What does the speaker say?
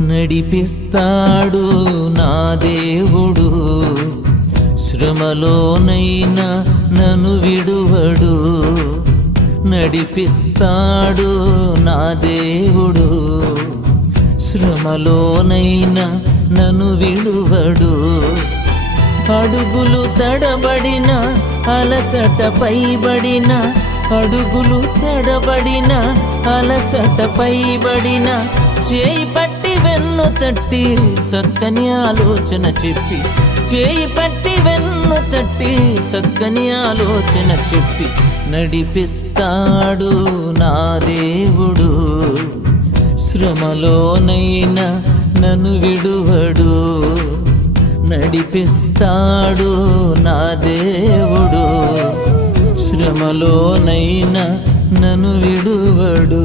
నడిపిస్తాడు నా దేవుడు, శ్రమలోనైనా నన్ను విడువడు. నడిపిస్తాడు నా దేవుడు, శ్రమలోనైనా నన్ను విడువడు. అడుగులు తడబడిన అలసట పైబడిన, అడుగులు తడబడిన అలసట పైబడిన, చేయి పట్టి వెన్ను తట్టి చక్కని ఆలోచన చెప్పి, చేయి పట్టి వెన్ను తట్టి చక్కని ఆలోచన చెప్పి నడిపిస్తాడు నా దేవుడు, శ్రమలోనైనా నన్ను విడువడు. నడిపిస్తాడు నా దేవుడు, శ్రమలోనైనా నన్ను విడువడు.